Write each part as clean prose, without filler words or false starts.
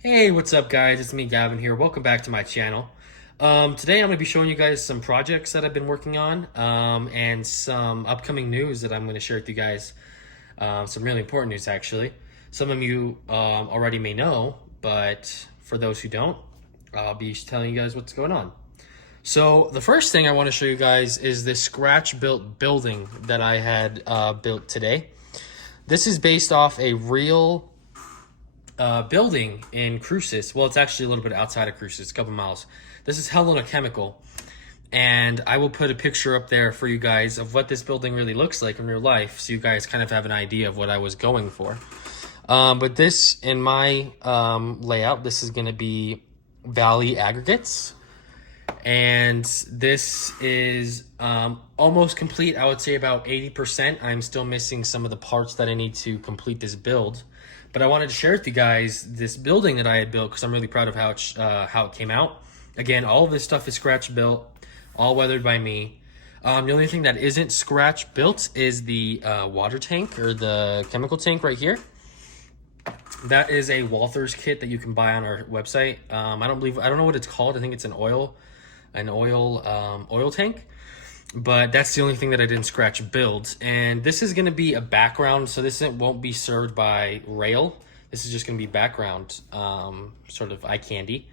Hey, what's up guys? It's me, Gavin here. Welcome back to my channel. Today I'm going to be showing you guys some projects that I've been working on and some upcoming news that I'm going to share with you guys. Some really important news actually. Some of you already may know, but for those who don't, I'll be telling you guys what's going on. So the first thing I want to show you guys is this scratch built building that I had built today. This is based off a real building in Cruces. Well, it's actually a little bit outside of Cruces, a couple miles. This is Helena Chemical, and I will put a picture up there for you guys of what this building really looks like in real life, so you guys kind of have an idea of what I was going for. But this, in my layout, this is going to be Valley Aggregates, and this is almost complete. I would say about 80%. I'm still missing some of the parts that I need to complete this build. But I wanted to share with you guys this building that I had built because I'm really proud of how it came out. Again, all of this stuff is scratch built, all weathered by me. The only thing that isn't scratch built is the water tank or the chemical tank right here. That is a Walthers kit that you can buy on our website. I don't know what it's called. I think it's an oil tank. But that's the only thing that I didn't scratch build. And this is going to be a background, so this won't be served by rail. This is just going to be background, sort of eye candy.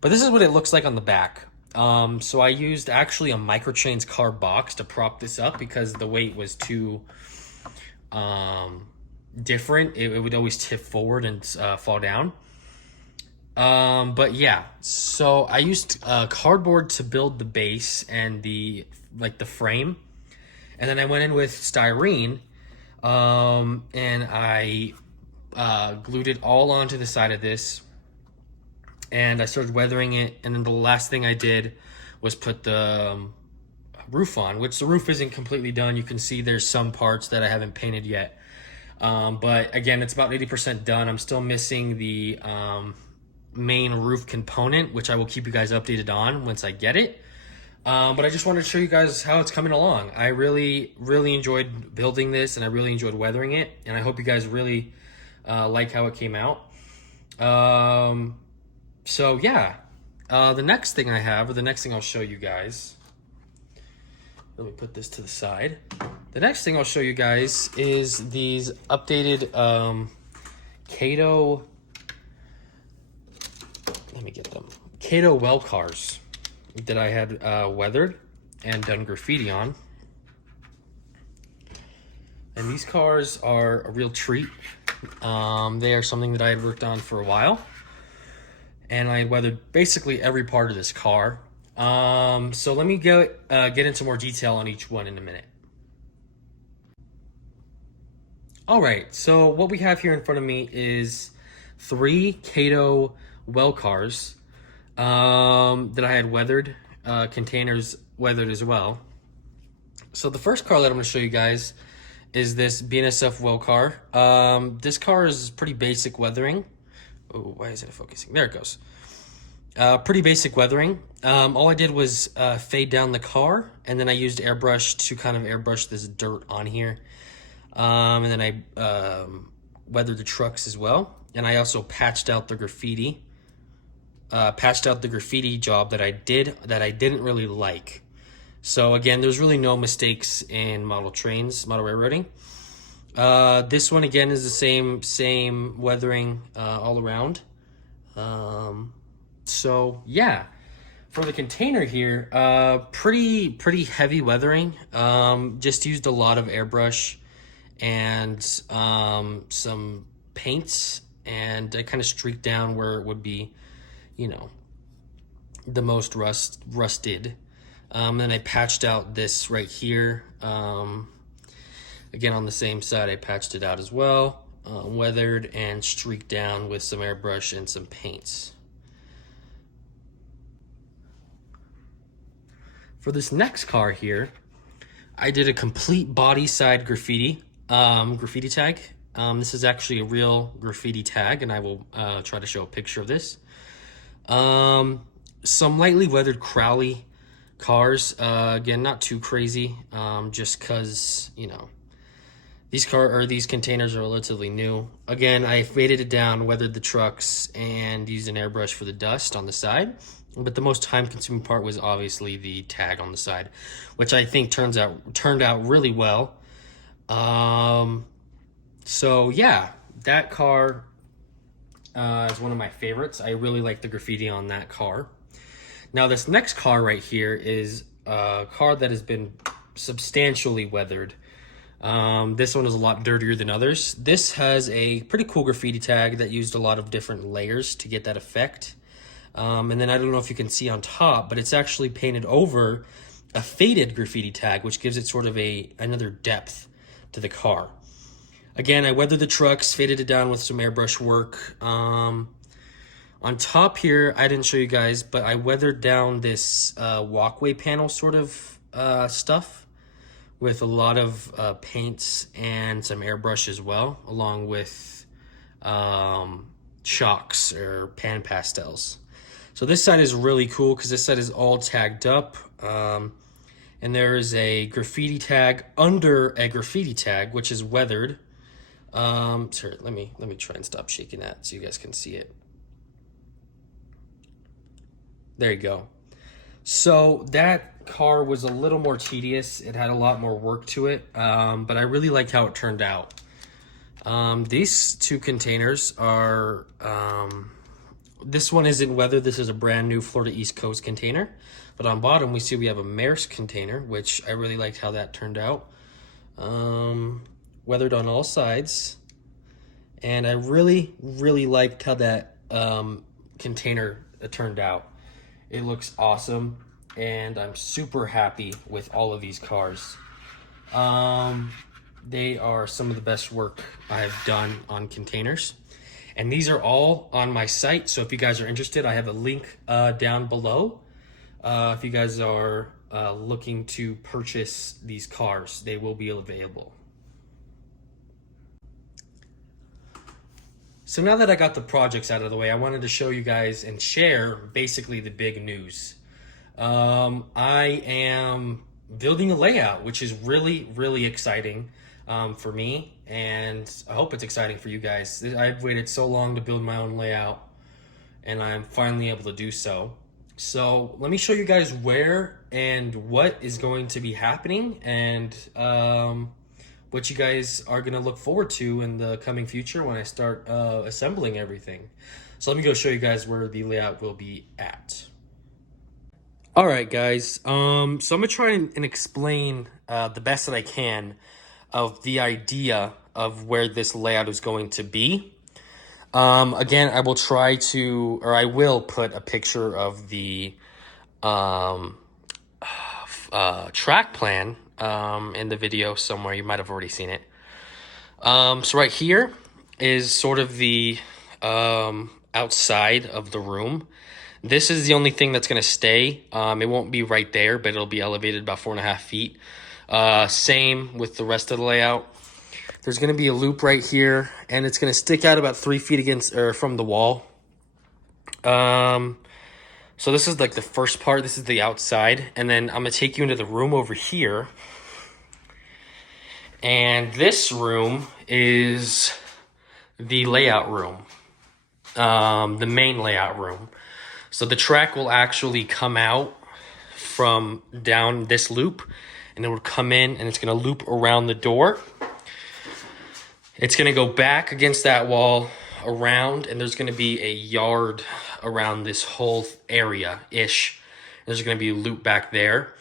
But this is what it looks like on the back. So I used actually a microchains car box to prop this up because the weight was too different. It would always tip forward and fall down. But yeah, so I used cardboard to build the base and the frame, and then I went in with styrene, and I glued it all onto the side of this, and I started weathering it, and then the last thing I did was put the roof on, which the roof isn't completely done. You can see there's some parts that I haven't painted yet, but again, it's about 80% done. I'm still missing the main roof component, which I will keep you guys updated on once I get it. But I just wanted to show you guys how it's coming along. I really enjoyed building this, and I really enjoyed weathering it, and I hope you guys really like how it came out. So yeah, the next thing I'll show you guys, let me put this to the side. The next thing I'll show you guys is these updated Cato Well Cars that I had weathered and done graffiti on. And these cars are a real treat. They are something that I had worked on for a while, and I weathered basically every part of this car. So let me get into more detail on each one in a minute. All right, so what we have here in front of me is 3 Cato Well Cars that I had weathered, containers weathered as well. So the first car that I'm going to show you guys is this BNSF Well car. This car is pretty basic weathering. Oh, why isn't it focusing? There it goes. Pretty basic weathering. All I did was fade down the car, and then I used airbrush to kind of airbrush this dirt on here. And then I weathered the trucks as well. And I also patched out the graffiti. Job that I didn't really like. So again, there's really no mistakes in model railroading. This one again is the same weathering all around. So yeah, for the container here, pretty heavy weathering. Just used a lot of airbrush and some paints, and I kind of streaked down where it would be, you know, the most rusted. Then I patched out this right here. Again, on the same side, I patched it out as well, weathered and streaked down with some airbrush and some paints. For this next car here, I did a complete body side graffiti tag. This is actually a real graffiti tag, and I will try to show a picture of this. Some lightly weathered Crowley cars. Again, not too crazy, just because, you know, These containers are relatively new. Again, I faded it down, weathered the trucks, and used an airbrush for the dust on the side. But the most time-consuming part was obviously the tag on the side, which I think turned out really well. So yeah, that car is one of my favorites. I really like the graffiti on that car. Now this next car right here is a car that has been substantially weathered. This one is a lot dirtier than others. This has a pretty cool graffiti tag that used a lot of different layers to get that effect. And then I don't know if you can see on top, but it's actually painted over a faded graffiti tag, which gives it sort of another depth to the car. Again, I weathered the trucks, faded it down with some airbrush work. On top here, I didn't show you guys, but I weathered down this walkway panel sort of stuff with a lot of paints and some airbrush as well, along with chalks or pan pastels. So this side is really cool because this side is all tagged up. And there is a graffiti tag under a graffiti tag, which is weathered. Sorry, let me try and stop shaking that so you guys can see it. There you go. So that car was a little more tedious. It had a lot more work to it, but I really liked how it turned out. These two containers are, this one isn't weathered. This is a brand new Florida East Coast container. But on bottom, we see we have a Maersk container, which I really liked how that turned out. Weathered on all sides. And I really, really liked how that container turned out. It looks awesome, and I'm super happy with all of these cars. They are some of the best work I've done on containers. And these are all on my site, so if you guys are interested, I have a link down below. If you guys are looking to purchase these cars, they will be available. So now that I got the projects out of the way, I wanted to show you guys and share basically the big news. I am building a layout, which is really, really exciting for me, and I hope it's exciting for you guys. I've waited so long to build my own layout, and I'm finally able to do so. So let me show you guys where and what is going to be happening, and what you guys are going to look forward to in the coming future when I start assembling everything. So let me go show you guys where the layout will be at. All right, guys. So I'm going to try and explain the best that I can of the idea of where this layout is going to be. Again, I will try to, or I will put a picture of the track plan in the video somewhere. You might have already seen it. So right here is sort of the outside of the room. This is the only thing that's going to stay. It won't be right there, but it'll be elevated about 4.5 feet. Same with the rest of the layout. There's going to be a loop right here, and it's going to stick out about 3 feet from the wall. So this is like the first part. This is the outside, and then I'm going to take you into the room over here. And this room is the layout room, the main layout room. So the track will actually come out from down this loop, and it will come in, and it's going to loop around the door. It's going to go back against that wall around, and there's going to be a yard around this whole area-ish. There's going to be a loop back there.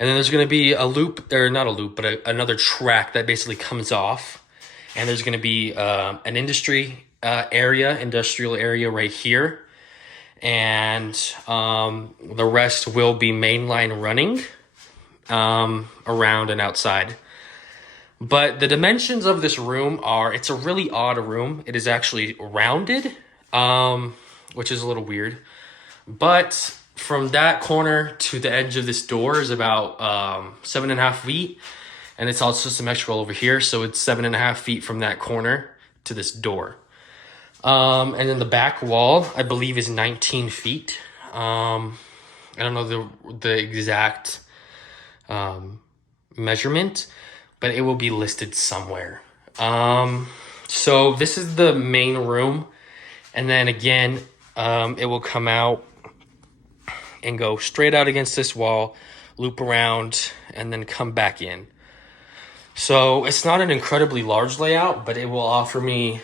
And then there's going to be a loop, or not a loop, but another track that basically comes off. And there's going to be an industrial area right here. And the rest will be mainline running around and outside. But the dimensions of this room it's a really odd room. It is actually rounded, which is a little weird. But from that corner to the edge of this door is about 7.5 feet. And it's also symmetrical over here. So it's 7.5 feet from that corner to this door. And then the back wall, I believe, is 19 feet. I don't know the exact measurement. but it will be listed somewhere. So this is the main room, and then again, it will come out and go straight out against this wall, loop around, and then come back in. So it's not an incredibly large layout, but it will offer me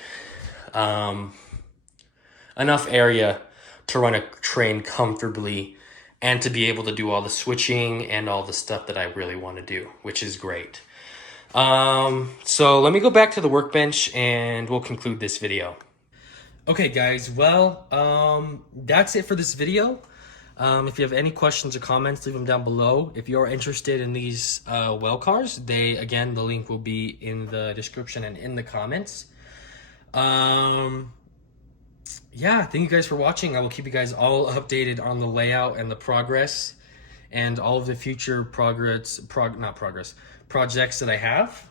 enough area to run a train comfortably and to be able to do all the switching and all the stuff that I really want to do, which is great. So let me go back to the workbench and we'll conclude this video. Okay guys, well, that's it for this video. If you have any questions or comments, leave them down below. If you're interested in these well cars, again, the link will be in the description and in the comments. Yeah, thank you guys for watching. I will keep you guys all updated on the layout and the progress and all of the future projects that I have.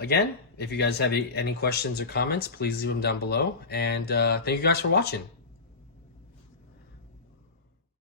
Again, if you guys have any questions or comments, please leave them down below. And thank you guys for watching.